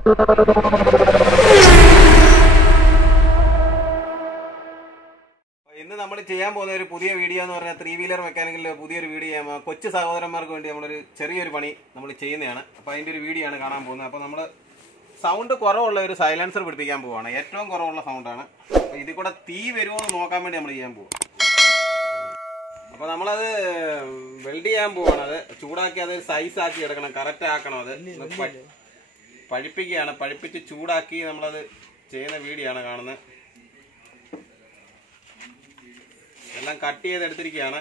ഇന്ന് നമ്മൾ ചെയ്യാൻ പോകുന്ന ഒരു പുതിയ വീഡിയോ എന്ന് പറഞ്ഞാൽ 3 വീലർ മെക്കാനിക്കലിലെ പുതിയൊരു വീഡിയോ കൊച്ചു സഹോദരന്മാർക്ക് വേണ്ടി നമ്മളൊരു ചെറിയൊരു പണി നമ്മൾ ചെയ്യുന്നതാണ്. അപ്പോൾ അതിൻ്റെ ഒരു വീഡിയോ ആണ് കാണാൻ പോകുന്നത്. അപ്പോൾ നമ്മൾ സൗണ്ട് കുറവുള്ള ഒരു സൈലൻസർ പിടിപ്പിക്കാൻ പോവുകയാണ്. ഏറ്റവും കുറവുള്ള സൗണ്ടാണ്. അപ്പോൾ ഇതിൽ കൂടെ തീ വരുമോ എന്ന് നോക്കാൻ വേണ്ടി നമ്മൾ ചെയ്യാൻ പോകും. അപ്പോൾ നമ്മളത് വെൽഡ് ചെയ്യാൻ പോവാണ്. അത് ചൂടാക്കി അത് സൈസാക്കി എടുക്കണം, കറക്റ്റ് ആക്കണം. അത് പഴിപ്പിക്കുകയാണ്. പഴിപ്പിച്ച് ചൂടാക്കി നമ്മളത് ചെയ്യുന്ന വീഡിയോ ആണ് കാണുന്നത്. എല്ലാം കട്ട് ചെയ്തെടുത്തിരിക്കുകയാണ്.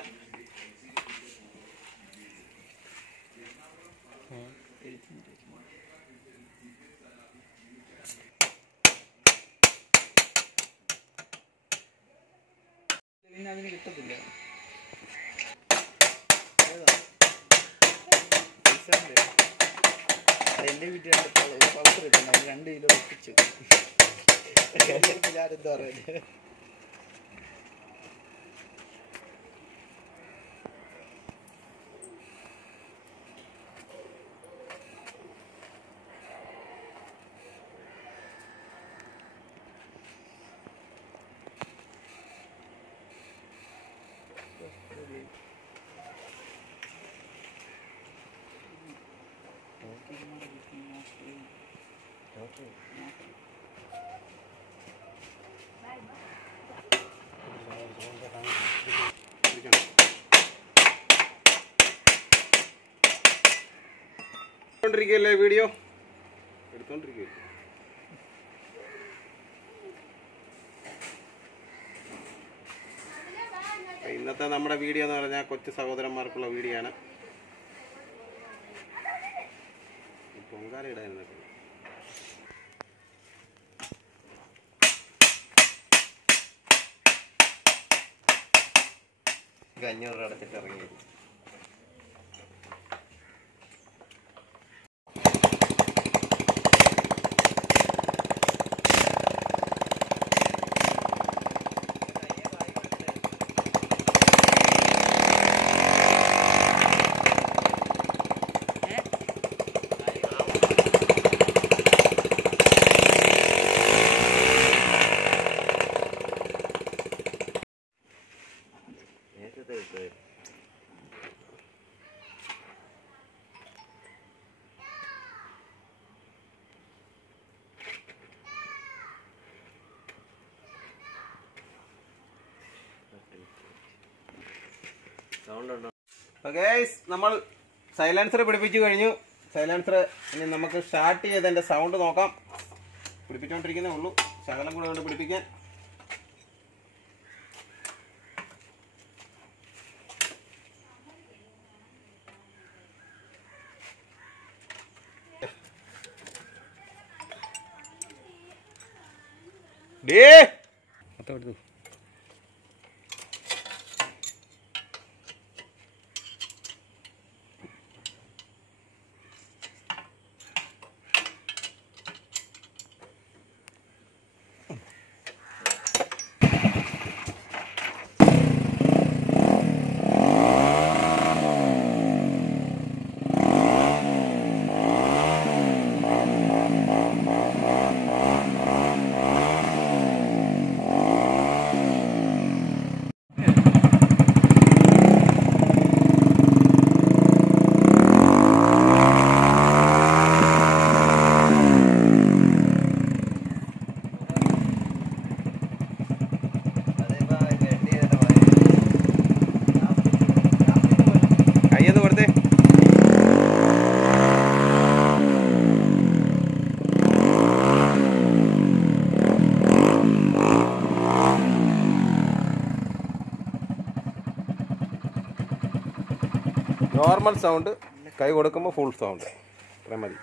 അതിന് കിട്ടത്തില്ല. എന്റെ വീട്ടിൽ പൾസർ കിട്ടുന്നു. 2 കിലോ വെപ്പിച്ചു. ഞാനെന്താ പറയുന്നത്? എടുത്തോണ്ടിരിക്കുകയല്ലേ വീഡിയോ എടുത്തോണ്ടിരിക്കുക. ഇന്നത്തെ നമ്മുടെ വീഡിയോ എന്ന് പറഞ്ഞാൽ കൊച്ചു സഹോദരന്മാർക്കുള്ള വീഡിയോ ആണ്. പൊങ്കാല ഇടായിരുന്നു. 500 രൂപ അടച്ചിട്ട് ഇറങ്ങി. നമ്മൾ സൈലൻസർ പിടിപ്പിച്ചു കഴിഞ്ഞു. സൈലൻസർ ഇനി നമുക്ക് സ്റ്റാർട്ട് ചെയ്തതിൻ്റെ സൗണ്ട് നോക്കാം. പിടിപ്പിച്ചുകൊണ്ടിരിക്കുന്നേ ഉള്ളൂ. ശകലം കൂടെ കൊണ്ട് പിടിപ്പിക്കാൻ. നോർമൽ സൗണ്ട്, കൈ കൊടുക്കുമ്പോൾ ഫുൾ സൗണ്ട്. ഇത്രയും മതി.